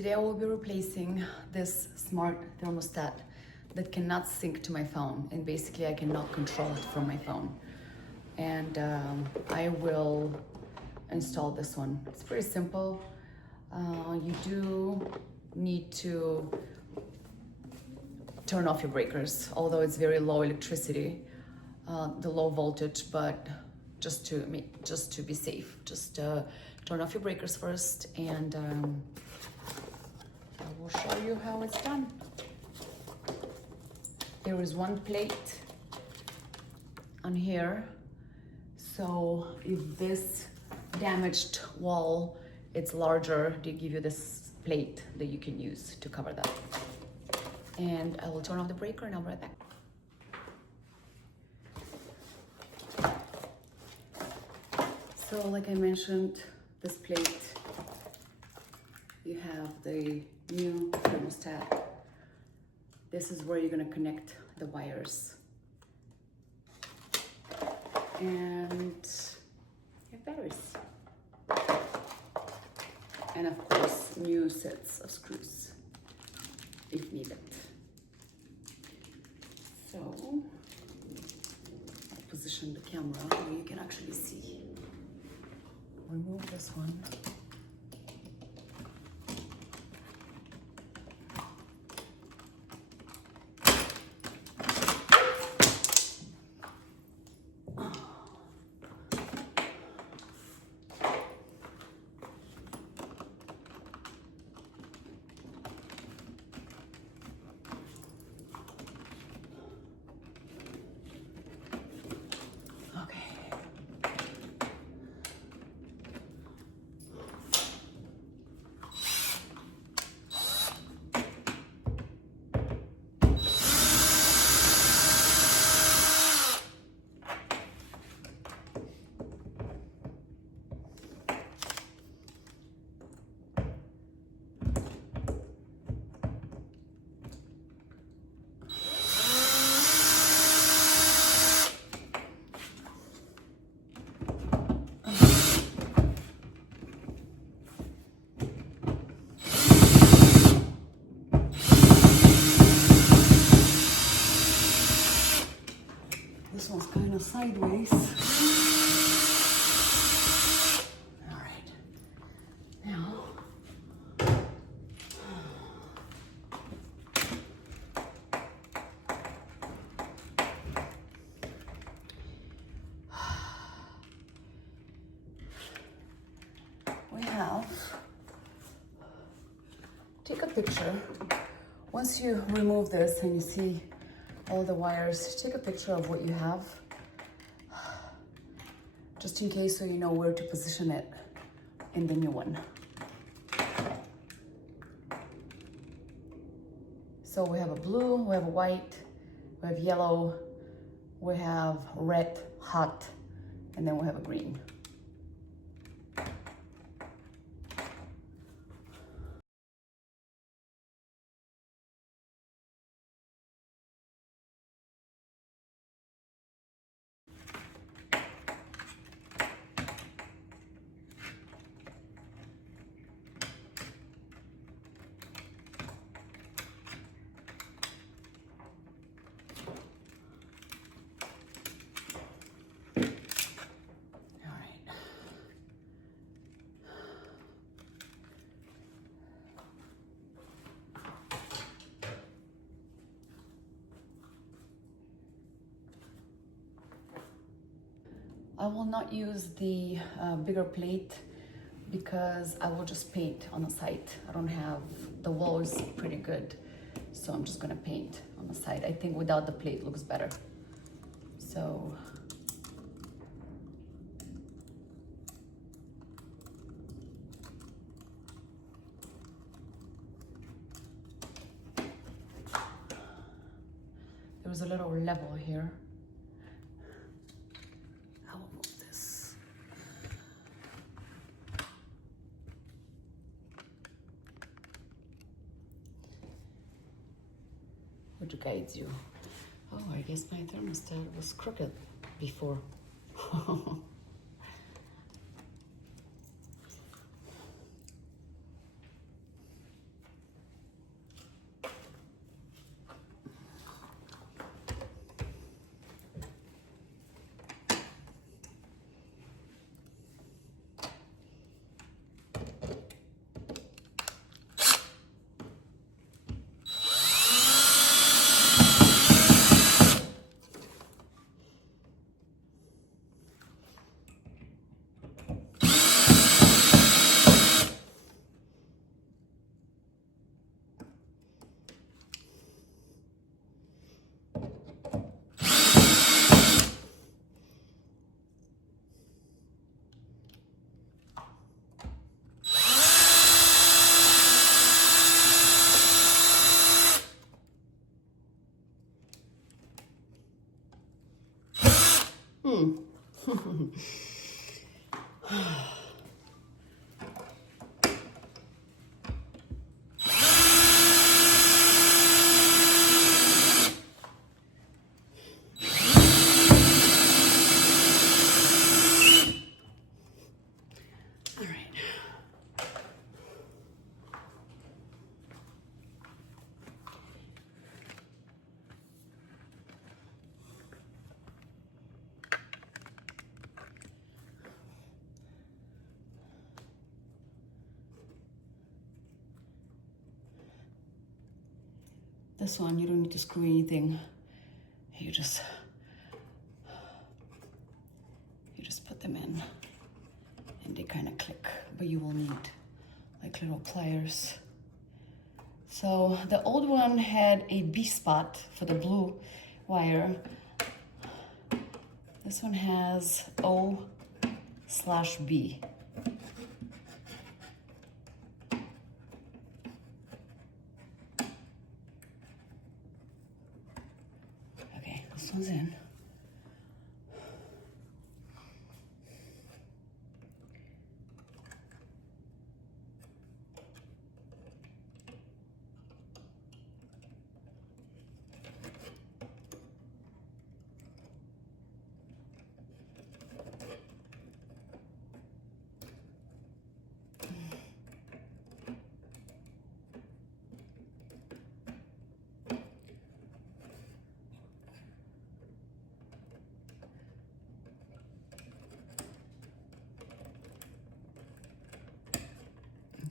Today I will be replacing this smart thermostat that cannot sync to my phone, and basically I cannot control it from my phone. And I will install this one. It's pretty simple. You do need to turn off your breakers, although it's very low electricity, the low voltage, but just to be safe, just turn off your breakers first, and I will show you how it's done. There is one plate on here, so if this damaged wall, it's larger, they give you this plate that you can use to cover that. And I will turn off the breaker and I'll be right back. So like I mentioned, this plate, you have the new thermostat. This is where you're gonna connect the wires. And your batteries. And of course, new sets of screws if needed. So, I'll position the camera where you can actually see. Remove this one. This one's kind of sideways. All right. Now, we have, take a picture. Once you remove this and you see all the wires, take a picture of what you have, just in case, so you know where to position it in the new one. So we have a blue, we have a white, we have yellow, we have red, hot, and then we have a green. I will not use the bigger plate because I will just paint on the side. I don't have, the wall is pretty good, so I'm just gonna paint on the side. I think without the plate looks better. So, there was a little level here. Which guides you. Oh, I guess my thermostat was crooked before. This one, you don't need to screw anything. You just put them in and they kind of click, but you will need like little pliers. So the old one had a B spot for the blue wire. This one has O/B. Okay, this one's in.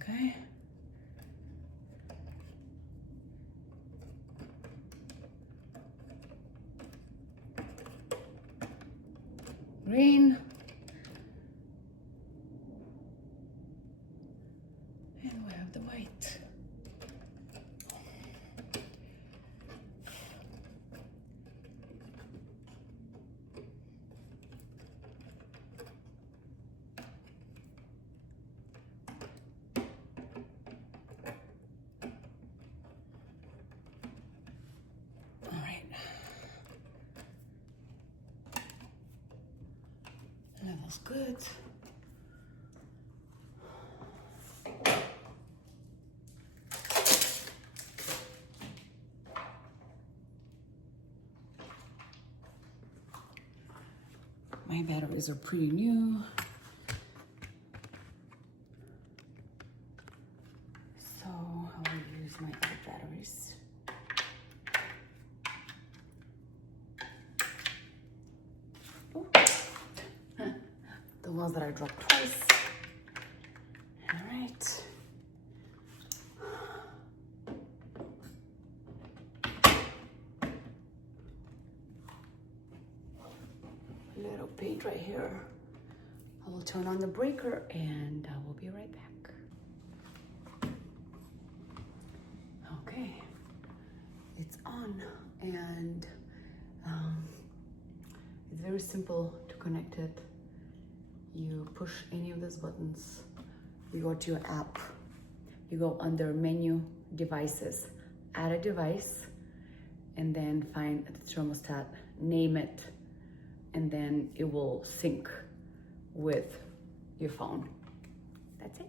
Okay. Green. And we have the white. Level's good. My batteries are pretty new. So I will use my old batteries. Ooh. The ones that I dropped twice. All right. Little paint right here. I will turn on the breaker and I will be right back. Okay, it's on, and it's very simple to connect it. You push any of those buttons, you go to your app, you go under menu, devices, add a device, and then find the thermostat, name it, and then it will sync with your phone. That's it.